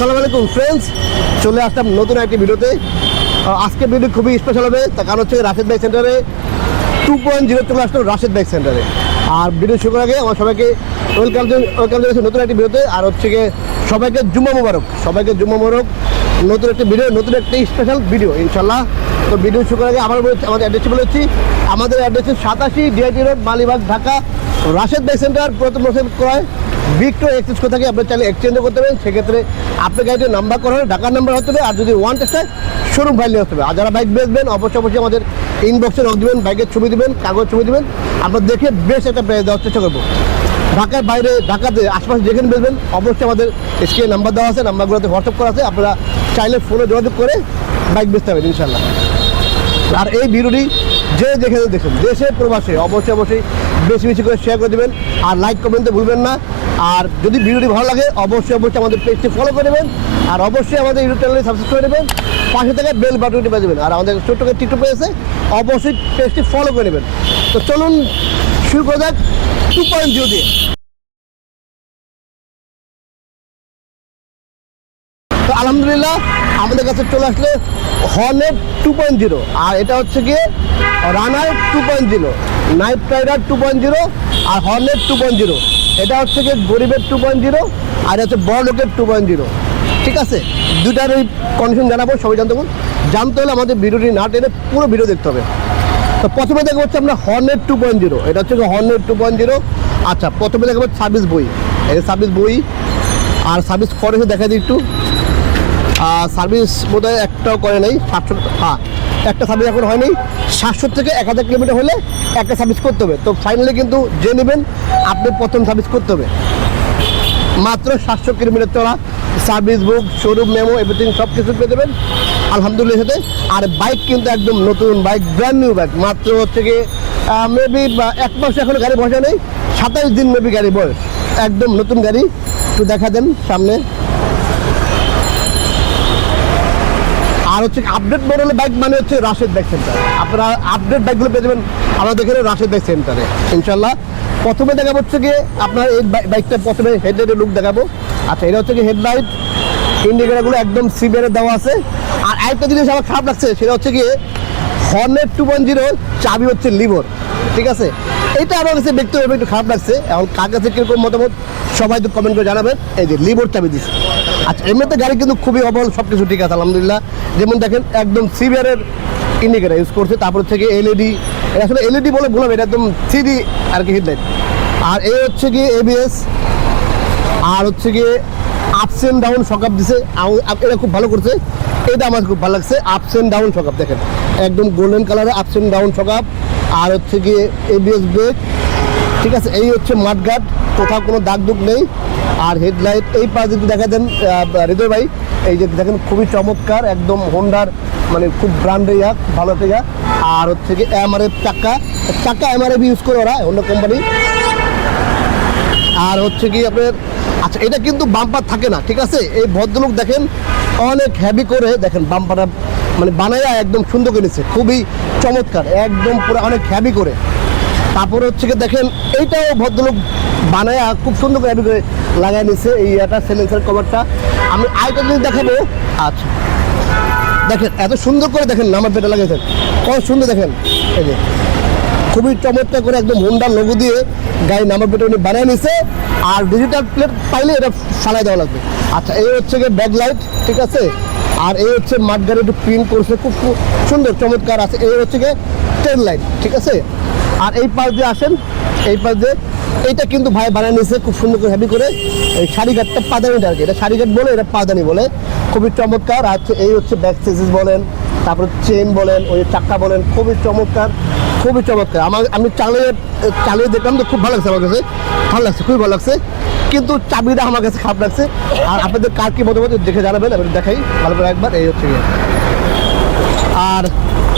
আসসালামু আলাইকুম ফ্রেন্ডস, চলে আসলাম নতুন একটি ভিডিওতে। আজকে ভিডিও খুবই স্পেশাল হবে, তার কারণ হচ্ছে রাশেদ বাইক সেন্টারে 2.0 চলে আসলো রাশেদ বাইক সেন্টারে। আর ভিডিও শুরু করার আগে আমার সবাইকে ওয়েলকাম জানাচ্ছি নতুন একটি ভিডিওতে। আর হচ্ছে গিয়ে সবাইকে জুম্মা মোবারক, নতুন একটি ভিডিও, নতুন একটি স্পেশাল ভিডিও ইনশাল্লাহ। তো ভিডিও শুরু করার আগে আমাদের অ্যাড্রেসটি বলেছি। আমাদের address 87 DIT road, Malibagh, Dhaka. Rashed bike centre প্রথম ক্রয় ভিক্টোর এক্সচেঞ্জ করে থাকি। আপনি চাইলে এক্সচেঞ্জও করতে পারেন, সেক্ষেত্রে আপনার গাড়িতে নাম্বার করা হবে, ঢাকার নাম্বার হতে হবে। আর যদি ওয়ান টেস্টে শোরুম ফাইল নিয়ে আসতে হবে। আর যারা বাইক বেচবেন অবশ্যই আমাদের ইনবক্সে নক দেবেন, বাইকের ছবি দেবেন, কাগজ ছবি দেবেন, আমরা দেখে বেশ একটা প্রাইস দেওয়ার চেষ্টা করবো। ঢাকার বাইরে, ঢাকাতে আশপাশে যেখানে বেচবেন অবশ্যই আমাদের স্ক্রিনে নাম্বার দেওয়া আছে, নাম্বারগুলোতে হোয়াটসঅ্যাপ করা আছে। আপনারা চাইলে ফোনে যোগাযোগ করে বাইক বেচতে হবে ইনশাল্লাহ। আর এই ভিডিওটি যে যেখানে দেখেন, দেশে প্রবাসে, অবশ্যই বেশি বেশি করে শেয়ার করে দেবেন। আর লাইক কমেন্টে ভুলবেন না। আর যদি ভিডিওটি ভালো লাগে অবশ্যই আমাদের পেজটি ফলো করে দেবেন। আর অবশ্যই আমাদের ইউটিউব চ্যানেলে সাবস্ক্রাইব করে দেবেন, পাশে থেকে বেল বাটনটি বাজিয়ে দেবেন। আর আমাদের ছোট্ট করে টিকটক পেয়েছে, অবশ্যই পেজটি ফলো করে নেবেন। তো চলুন শুরু করা যাক 2.0 দিয়ে। তো আলহামদুলিল্লাহ আমাদের কাছে চলে আসলে হর্নেট 2.0, আর এটা হচ্ছে গিয়ে রানার 2.0, নাইট রাইডার 2.0 আর হর্নেট 2.0। এটা হচ্ছে গিয়ে গরিবের 2.0 আর হচ্ছে বড় লোকের 2.0। ঠিক আছে, দুটার ওই কন্ডিশন জানাবো, সবাই জানতে হলে আমাদের ভিডিওটি না টেনে পুরো ভিডিও দেখতে হবে। তো প্রথমে দেখবো হচ্ছে আমরা হর্নেট 2.0, এটা হচ্ছে হর্নেট 2.0। আচ্ছা, প্রথমে দেখাবো সার্ভিস বই, এই সার্ভিস বই। আর সার্ভিস করে দেখা দিই একটু। সার্ভিস বোধহয় একটাও করে নাই, 700, হ্যাঁ একটা সার্ভিস এখন হয়নি। 700 থেকে 1000 কিলোমিটার হলে একটা সার্ভিস করতে হবে। তো ফাইনালি কিন্তু যে নেবেন আপনি প্রথম সার্ভিস করতে হবে। মাত্র 700 কিলোমিটার চলা, service book, showroom memo, everything সব কিছু পেয়ে দেবেন আলহামদুলিল্লাহ সাথে। আর বাইক কিন্তু একদম নতুন বাইক, ব্র্যান্ড নিউ বাইক। মাত্র হচ্ছে গিয়ে মেবি 1 মাস এখনো গাড়ি বসা নেই, 27 দিন মেবি গাড়ি বয়স, একদম নতুন গাড়ি। একটু দেখা দেন সামনে। আর হচ্ছে আপডেট মডেলের বাইক মানে হচ্ছে রাশেদ বাইক সেন্টার। আপনারা আপডেট বাইকগুলো পেয়ে যাবেন আমাদের এখানে রাশেদ বাইক সেন্টারে ইনশাল্লাহ। প্রথমে দেখাবো হচ্ছে গিয়ে আপনার এই বাইকটা, প্রথমে হেডলাইটের লুক দেখাবো। আচ্ছা, এটা হচ্ছে কি হেডলাইট, ইন্ডিকেটারগুলো একদম সিবিআরের দেওয়া আছে। আর আরেকটা জিনিস আমার খারাপ লাগছে, সেটা হচ্ছে গিয়ে হর্নেট 2.0 চাবি হচ্ছে লিভার। ঠিক আছে, এইটা আমার কাছে ব্যক্তিগতভাবে একটু খারাপ লাগছে। এখন কার কাছে কীরকম মতামত সবাই তো কমেন্ট করে জানাবেন। এই যে লিভার চাবি দিচ্ছে। আচ্ছা, এমনিতে গাড়ি কিন্তু খুবই অবল, সব কিছু ঠিক আছে আলহামদুলিল্লাহ। যেমন দেখেন একদম সিবিআরের ইন্ডিকেটার ইউজ করছে। তারপর থেকে এলইডি, এটা আসলে এলইডি বলে বললাম, এটা একদম 3D আর কি হেডলাইট। আর এই হচ্ছে গিয়ে এবিএস, আর হচ্ছে গিয়ে আপস অ্যান্ড ডাউন শকআপ দিছে, এটা খুব ভালো করছে। এটা আমার খুব ভালো লাগছে, আপস অ্যান্ড ডাউন শকআপ দেখেন একদম গোল্ডেন কালারে আপস অ্যান্ড ডাউন শকআপ। আর হচ্ছে গিয়ে এবিএস ব্রেক। ঠিক আছে, এই হচ্ছে মাঠঘাট, কোথাও কোনো দাগ দুগ নেই। আর হেডলাইট এই পাশ যদি দেখা দেন হৃদয় ভাই, এই যে দেখেন খুবই চমৎকার, একদম হোন্ডার মানে খুব ব্র্যান্ডের ভালো একটা। আর হচ্ছে কি এমআরএফ চাক্কা এমআরএফ ইউজ করে ওরা, হোন্ডা কোম্পানি। আর হচ্ছে কি আপনার, আচ্ছা এটা কিন্তু বাম্পার থাকে না, ঠিক আছে। এই ভদ্রলোক দেখেন অনেক হেভি করে দেখেন বাম্পারটা মানে বানাইয়া একদম সুন্দর করে নিচ্ছে, খুবই চমৎকার, একদম পুরো অনেক হেভি করে। তারপরে হচ্ছে কি দেখেন এইটাও ভদ্রলোক বানায়া খুব সুন্দর করে হেভি করে লাগাই নিচ্ছে, এই এটা সাইলেন্সার কভারটা। আমি আইটা যদি দেখাবো। আচ্ছা দেখেন এত সুন্দর করে দেখেন নাম্বার প্লেটটা লাগিয়েছেন, কত সুন্দর দেখেন। এই যে খুবই চমৎকার করে একদম হোন্ডার লোগো দিয়ে গাড়ির নাম্বার প্লেট উনি বানিয়ে নিছে। আর ডিজিটাল প্লেট পাইলে এটা ফালাই দেওয়া লাগবে। আচ্ছা, এই হচ্ছে গিয়ে ব্যাক লাইট, ঠিক আছে। আর এই হচ্ছে মাঠগাড়ি একটু প্রিন্ট করছে, খুব সুন্দর চমৎকার আছে। এই হচ্ছে গিয়ে টেল লাইট, ঠিক আছে। আর এই পাশ দিয়ে আসেন, এই পাশ দিয়ে এইটা কিন্তু ভাই বানিয়ে নিয়েছে খুব সুন্দর করে হেভি করে। এই শাড়িঘাটটা পাদানিটা আর কি, এটা শাড়িঘাট বলে, এটা পাদানি বলে, খুবই চমৎকার। আর এই হচ্ছে ব্যাক সেসিস বলেন, তারপর চেন বলেন, ওই চাক্কা বলেন, খুবই চমৎকার, খুবই চমৎকার। আমি চালিয়ে দেখলাম তো খুব ভালো লাগছে, আমার কাছে ভালো লাগছে, খুবই ভালো লাগছে। কিন্তু চাবিটা আমার কাছে খারাপ লাগছে। আর আপনাদের কার কি মতামত দেখে জানাবেন, আমি দেখাই ভালো করে একবার। এই হচ্ছে গিয়ে আর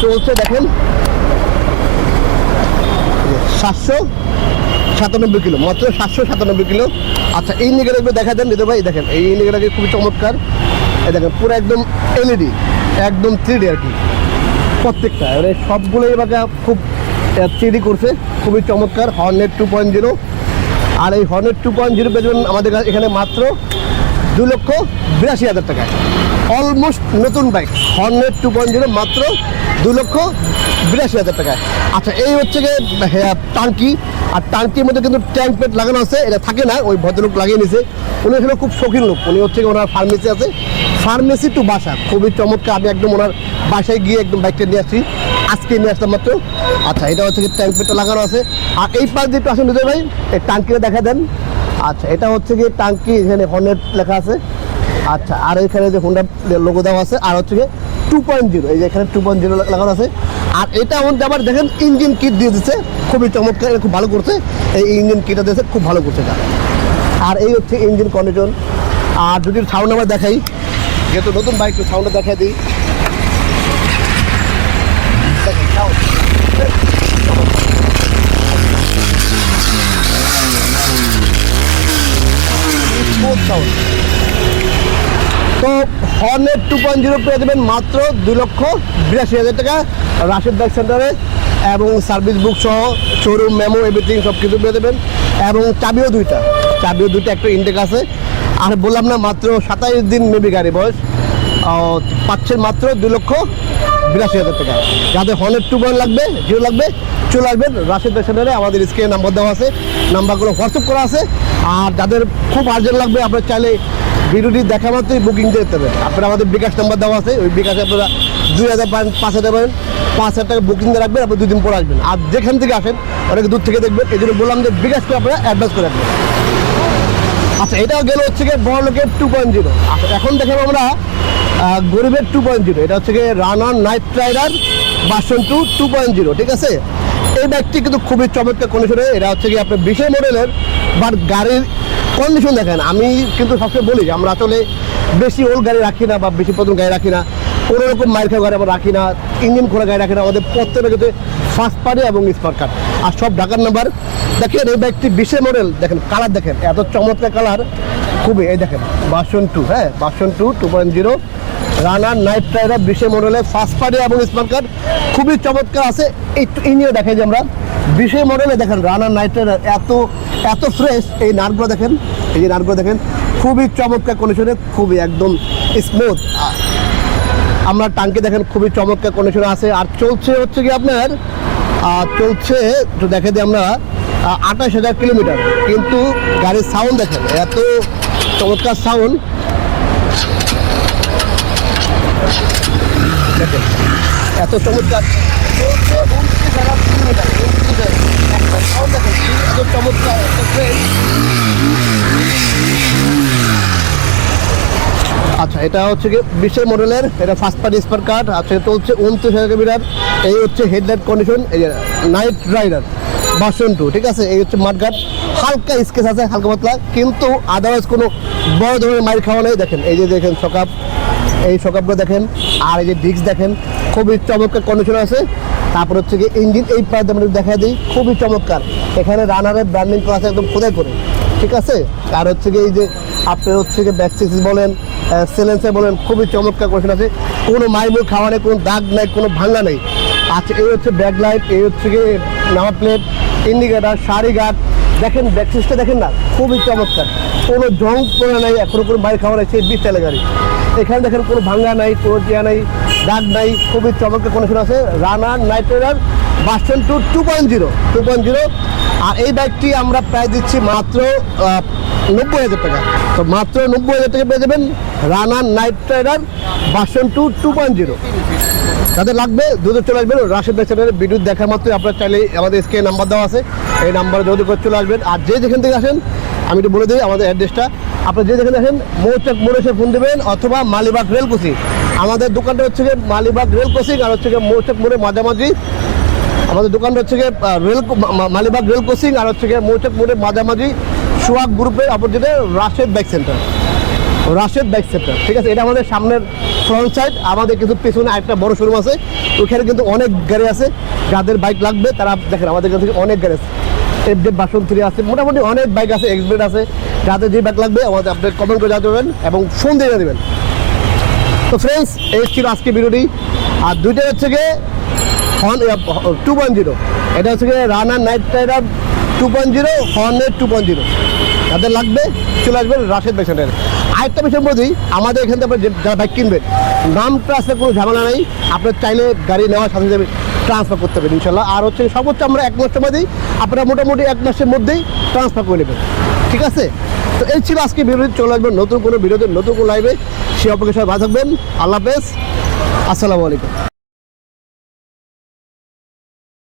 চলছে দেখেন 797 কিলো, মাত্র 797 কিলো। আচ্ছা, এই ইন্ডিকেটারগুলো দেখা দেন দিদি ভাই, দেখেন এই ইন্ডিকেটারকে খুবই চমৎকার। এই দেখেন পুরো একদম এলইডি, একদম 3D আর কি প্রত্যেকটা, এবারে সবগুলো এবার খুব 3D করছে, খুবই চমৎকার। হর্নেট 2.0। আর এই হর্নেট 2.0 পেয়ে যাবেন আমাদের এখানে মাত্র 2,82,000 টাকায়। অলমোস্ট নতুন বাইক হর্নেট 2.0 মাত্র 2,82,000 টাকায়। আচ্ছা, এই হচ্ছে গিয়ে টাঙ্কি, আর টাঙ্কির মধ্যে কিন্তু ট্যাঙ্ক পেট লাগানো আছে, এটা থাকে না, ওই ভদ্রলোক লাগিয়ে নিয়েছে। উনি আসলে খুব শৌখিন লোক, উনি হচ্ছে ওনার ফার্মেসি আছে, ফার্মেসি টু বাসা, খুবই চমৎকার। আমি একদম ওনার বাসায় গিয়ে একদম বাইকটা নিয়ে আসছি, আজকে নিয়ে আসলাম মাত্র। আচ্ছা, এটা হচ্ছে ট্যাঙ্ক পেটটা লাগানো আছে। আর এই পাশ দিয়ে একটু আসুন বিজয় ভাই, এই টাঙ্কিটা দেখা দেন। আচ্ছা, এটা হচ্ছে গিয়ে টাঙ্কি, এখানে হর্নেট লেখা আছে। আচ্ছা, আর এখানে যে হোন্ডা লোগো দেওয়া আছে, আর হচ্ছে গিয়ে 2.0, এই যে এখানে 2.0 লাগানো আছে। আর এটা মধ্যে আবার দেখেন ইঞ্জিন কিট দিয়ে দিচ্ছে, খুবই চমৎকার, খুব ভালো করছে। এই ইঞ্জিন কিটটা দিয়েছে, খুব ভালো করছে এটা। আর এই হচ্ছে ইঞ্জিন কন্ডিশন। আর যদি সাউন্ড আমরা দেখাই, যেহেতু নতুন বাইক, সাউন্ডটা দেখাই দিই। তো হর্নেট 2.0 পেয়ে যাবেন মাত্র 2,82,000 টাকা রাশেদ বাইক সেন্টারে, এবং সার্ভিস বুক সহ শোরুম মেমো এভরিথিং সব কিছু পেয়ে দেবেন। এবং চাবিও দুইটা একটা ইনটেক আছে। আর বললাম না, মাত্র 27 দিন মেবি গাড়ি বয়স, পাচ্ছেন মাত্র 2,82,000 টাকা। যাদের হর্নেট 2.0 লাগবে, জিরো লাগবে, চলে আসবেন রাশেদ বাইক সেন্টারে। আমাদের স্ক্রিনে নাম্বার দেওয়া আছে, নাম্বারগুলো হোয়াটসঅ্যাপ করা আছে। আর যাদের খুব আর্জেন্ট লাগবে, আপনারা চাইলে ভিডিওটি দেখা মাত্রই বুকিং দিয়ে দিতে হবে। আপনারা আমাদের বিকাশ নাম্বার দেওয়া আছে, ওই বিকাশে আপনারা 2,000 পারেন, 5,000 পারেন, 5,000 টাকা বুকিং দিয়ে রাখবেন। আপনি 2 দিন পরে আসবেন। আর যেখান থেকে আসেন অনেক দূর থেকে দেখবেন, এই জন্য বললাম যে বিকাশ করে আপনারা অ্যাডভান্স করে রাখবেন। আচ্ছা, এটাও গেল হচ্ছে গিয়ে বড় লোকের 2.0। আচ্ছা, এখন দেখেন আমরা গরিবের 2.0। এটা হচ্ছে গিয়ে রানার নাইট রাইডার ভার্সন 2.0, ঠিক আছে। এই বাইকটি কিন্তু খুবই চমৎকার কন্ডিশনে। এটা হচ্ছে গিয়ে আপনার 20 মডেলের, বাট গাড়ির কন্ডিশন দেখেন। আমি কিন্তু সবসময় বলি, আমরা আসলে বেশি ওল্ড গাড়ি রাখি না, বা বেশি পুরাতন গাড়ি রাখি না, কোনো রকম মাইর খাওয়া গাড়ি আমরা রাখি না, ইঞ্জিন খোলা গাড়ি রাখি না। আমাদের প্রত্যেকটা কিন্তু ফার্স্ট পার্টি এবং স্পার কার, আর সব ঢাকার নাম্বার। দেখেন এই বাইকটি 20 মডেল, দেখেন কালার দেখেন, এত চমৎকার কালার, খুবই। এই দেখেন ভার্সন 2, হ্যাঁ ভার্সন 2.0 রানার নাইট রাইডার 20 মডেলের ফার্স্ট পার্টি এবং স্মার্ট কার্ড, খুবই চমৎকার আছে। একটু ইঞ্জিনে দেখাই যে আমরা 20 মডেলে দেখেন রানার নাইট রাইডার, এত ফ্রেশ। এই নাটগুলো দেখেন, এই যে নাটগুলো দেখেন, খুবই চমৎকার কন্ডিশনে, খুবই একদম স্মুথ। আমরা টাঙ্কি দেখেন খুবই চমৎকার কন্ডিশনে আছে। আর চলছে হচ্ছে কি আপনার চলছে, তো দেখে দিই আমরা 28,000 কিলোমিটার। কিন্তু গাড়ির সাউন্ড দেখেন, এত চমৎকার সাউন্ড, দেখেন এত চমৎকার, এত চমৎকার। আচ্ছা, এটা হচ্ছে কি 20 মডেলের, এটা ফার্স্ট পার্টি স্পার কার্ড। আচ্ছা, চলছে 29,000 কিলোমিটার। এই হচ্ছে হেডলাইট কন্ডিশন, এই যে নাইট রাইডার ভার্সন 2, ঠিক আছে। এই হচ্ছে মাঠঘাট, হালকা স্কেচ আছে, হালকা পাতলা, কিন্তু আদারওয়াইজ কোনো বড় ধরনের মাইল খাওয়া নেই। দেখেন এই যে দেখেন সকাপ, এই সকাপগুলো দেখেন, আর এই যে ডিস্ক দেখেন, খুবই চমৎকার কন্ডিশন আছে। তারপর হচ্ছে কি ইঞ্জিন, এই পার্ট আমরা দেখা দিই, খুবই চমৎকার। এখানে রানারের ব্র্যান্ডিং করা আছে একদম খোদাই করে, ঠিক আছে। আর হচ্ছে কি এই যে আপনার হচ্ছে কি ব্যাক সিক্স বলেন, সিলেন্সার বলেন, খুবই চমৎকার কন্ডিশন আছে। কোনো মাইমুর খাওয়া নেই, কোনো দাগ নাই, কোনো ভাঙা নেই। আচ্ছা, এই হচ্ছে ব্যাক লাইট, এই হচ্ছে কি নাম্বার প্লেট, ইন্ডিকেটার, সারি গার্ড, দেখেন ব্যাক সিক্সটা দেখেন না, খুবই চমৎকার। কোনো জং পড়া নাই, এখনো কোনো মাইর খাওয়া নাই, সেই 20 টাকা গাড়ি। এখানে দেখেন কোনো ভাঙা নাই, কোনো টিয়া নাই, দাগ নাই, খুবই চমৎকার কন্ডিশন আছে। রানার নাইট রাইডার ভার্সন 2.0। আর এই বাইকটি আমরা প্রায় দিচ্ছি মাত্র 90,000 টাকা। তো মাত্র 90,000 টাকা পেয়ে যাবেন রানার নাইট রাইডার ভার্সন 2.0। যাদের লাগবে দ্রুত চলে আসবেন রাশেদ বাইক সেন্টারে। ভিডিও দেখা মাত্রই আপনার চাইলে আমাদের স্ক্রিনে নাম্বার দেওয়া আছে, এই নাম্বারে যোগাযোগ করে চলে আসবেন। আর যে যেখান থেকে আসেন, আমি একটু বলে দিই আমাদের অ্যাড্রেসটা। আপনি যে যেখানে আসেন মৌচাক মোড়ে এসে ফোন দেবেন, অথবা মালিবাগ রেল ক্রসিং। আমাদের দোকানটা হচ্ছে গিয়ে মালিবাগ রেল ক্রসিং, আর হচ্ছে গিয়ে মৌচাক মোড়ে মাঝামাঝি। আমাদের দোকানটা হচ্ছে গিয়ে মালিবাগ রেল ক্রসিং, আর হচ্ছে গিয়ে মৌচাক মোড়ে মাঝামাঝি সোহাগ গ্রুপের অপোজিটে রাশেদ বাইক সেন্টার, ঠিক আছে। এটা আমাদের সামনের ফ্রন্ট সাইড। আমাদের কিন্তু পেছনে আরেকটা বড় শোরুম আছে, ওখানে কিন্তু অনেক গাড়ি আছে। যাদের বাইক লাগবে তারা দেখেন আমাদের কাছে অনেক গাড়ি আছে, এফজেড ভার্সন 3 আছে, মোটামুটি অনেক বাইক আছে, এক্সব্লেড আছে। যাদের যে বাইক লাগবে আমাদের আপনি কমেন্ট করে জানাতে পারবেন এবং ফোন দিয়ে দেবেন। তো ফ্রেন্ডস, এই ছিল আজকে ভিডিওটি। আর দুইটা হচ্ছে গিয়ে 2.0, এটা হচ্ছে গিয়ে রানার নাইট রাইডার 2.0, হর্নেট 2.0। যাদের লাগবে চলে আসবেন রাশেদ বাইক সেন্টারে। আরেকটা বিষয় বলি, আমাদের এখান থেকে আপনারা যারা বাইক কিনবেন, নাম ট্রান্সফার কোনো ঝামেলা নাই, আপনার চাইলে গাড়ি নেওয়ার সাথে সাথে ট্রান্সফার করতে পারবেন ইনশাল্লাহ। আর হচ্ছে সর্বোচ্চ আমরা 1 মাস সময় দিই, আপনারা মোটামুটি 1 মাসের মধ্যেই ট্রান্সফার করে নেবেন, ঠিক আছে? তো এই ছিল আজকে ভিডিওতে, চলে আসবেন নতুন কোনো ভিডিওতে, নতুন কোনো লাইভে। সে অপেক্ষা সবাই ভালো থাকবেন। আল্লাহ হাফেজ, আসসালামু আলাইকুম।